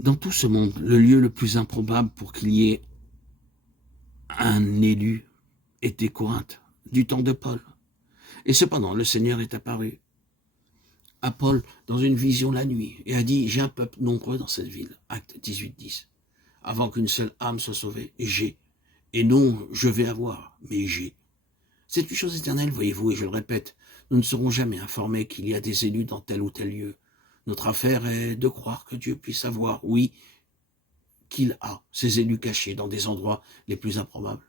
Dans tout ce monde, le lieu le plus improbable pour qu'il y ait un élu était Corinthe, du temps de Paul. Et cependant, le Seigneur est apparu à Paul dans une vision la nuit et a dit, j'ai un peuple nombreux dans cette ville, acte 18-10. Avant qu'une seule âme soit sauvée, j'ai. Et non, je vais avoir, mais j'ai. C'est une chose éternelle, voyez-vous, et je le répète, nous ne serons jamais informés qu'il y a des élus dans tel ou tel lieu. Notre affaire est de croire que Dieu puisse avoir, oui, qu'il a ces élus cachés dans des endroits les plus improbables.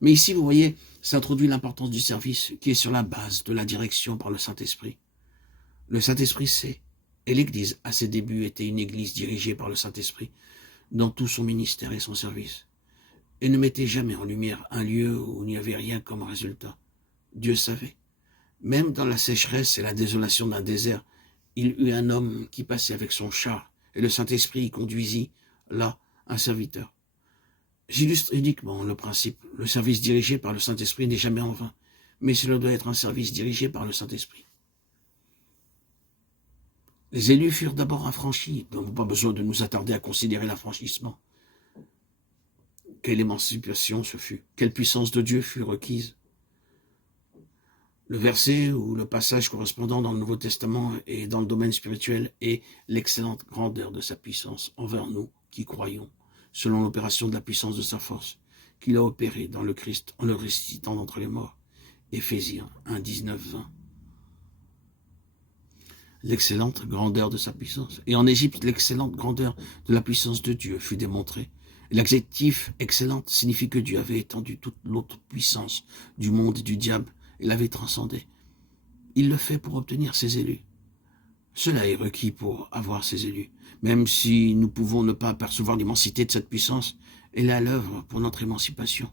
Mais ici, vous voyez, ça introduit l'importance du service qui est sur la base de la direction par le Saint-Esprit. Le Saint-Esprit sait, et l'Église, à ses débuts, était une Église dirigée par le Saint-Esprit dans tout son ministère et son service, et ne mettait jamais en lumière un lieu où il n'y avait rien comme résultat. Dieu savait. Même dans la sécheresse et la désolation d'un désert, il eut un homme qui passait avec son char, et le Saint-Esprit y conduisit, là, un serviteur. J'illustre uniquement le principe. Le service dirigé par le Saint-Esprit n'est jamais en vain, mais cela doit être un service dirigé par le Saint-Esprit. Les élus furent d'abord affranchis, nous n'avons pas besoin de nous attarder à considérer l'affranchissement. Quelle émancipation ce fut, quelle puissance de Dieu fut requise. Le verset ou le passage correspondant dans le Nouveau Testament et dans le domaine spirituel est l'excellente grandeur de sa puissance envers nous qui croyons, selon l'opération de la puissance de sa force, qu'il a opérée dans le Christ en le ressuscitant d'entre les morts. Éphésiens 1, 19, 20. L'excellente grandeur de sa puissance. Et en Égypte, l'excellente grandeur de la puissance de Dieu fut démontrée. L'adjectif excellente signifie que Dieu avait étendu toute l'autre puissance du monde et du diable et l'avait transcendé. Il le fait pour obtenir ses élus. Cela est requis pour avoir ses élus. Même si nous pouvons ne pas apercevoir l'immensité de cette puissance, elle est à l'œuvre pour notre émancipation.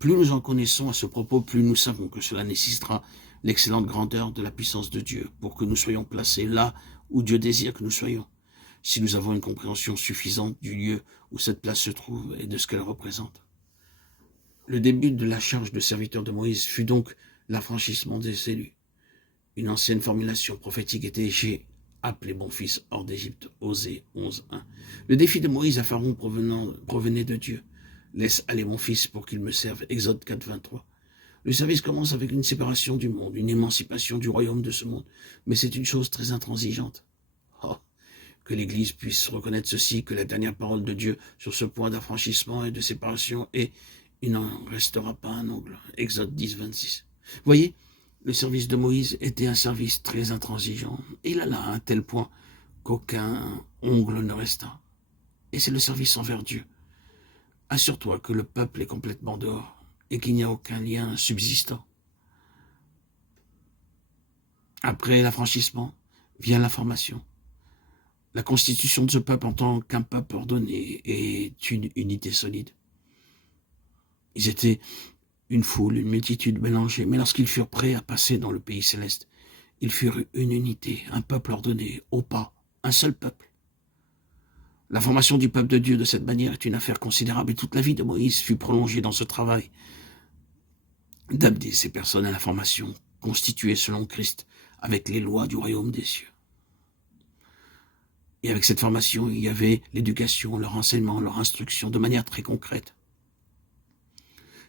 Plus nous en connaissons à ce propos, plus nous savons que cela nécessitera l'excellente grandeur de la puissance de Dieu pour que nous soyons placés là où Dieu désire que nous soyons. Si nous avons une compréhension suffisante du lieu où cette place se trouve et de ce qu'elle représente. Le début de la charge de serviteur de Moïse fut donc l'affranchissement des élus. Une ancienne formulation prophétique était « J'ai appelé mon fils hors d'Égypte » Osée 11.1. Le défi de Moïse à Pharaon provenait de Dieu. « Laisse aller mon fils pour qu'il me serve » Exode 4.23. Le service commence avec une séparation du monde, une émancipation du royaume de ce monde. Mais c'est une chose très intransigeante. Oh, que l'Église puisse reconnaître ceci, que la dernière parole de Dieu sur ce point d'affranchissement et de séparation est « Il n'en restera pas un ongle » Exode 10.26. Voyez, le service de Moïse était un service très intransigeant. Il alla à un tel point qu'aucun ongle ne resta. Et c'est le service envers Dieu. Assure-toi que le peuple est complètement dehors et qu'il n'y a aucun lien subsistant. Après l'affranchissement vient la formation. La constitution de ce peuple en tant qu'un peuple ordonné est une unité solide. Ils étaient une foule, une multitude mélangée, mais lorsqu'ils furent prêts à passer dans le pays céleste, ils furent une unité, un peuple ordonné, au pas, un seul peuple. La formation du peuple de Dieu de cette manière est une affaire considérable et toute la vie de Moïse fut prolongée dans ce travail d'amener ces personnes à la formation constituée selon Christ avec les lois du royaume des cieux. Et avec cette formation, il y avait l'éducation, leur enseignement, leur instruction de manière très concrète.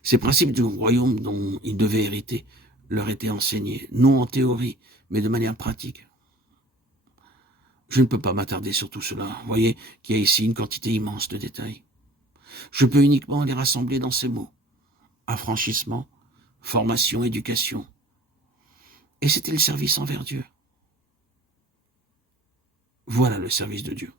Ces principes du royaume dont ils devaient hériter leur étaient enseignés, non en théorie, mais de manière pratique. Je ne peux pas m'attarder sur tout cela. Vous voyez qu'il y a ici une quantité immense de détails. Je peux uniquement les rassembler dans ces mots. Affranchissement, formation, éducation. Et c'était le service envers Dieu. Voilà le service de Dieu.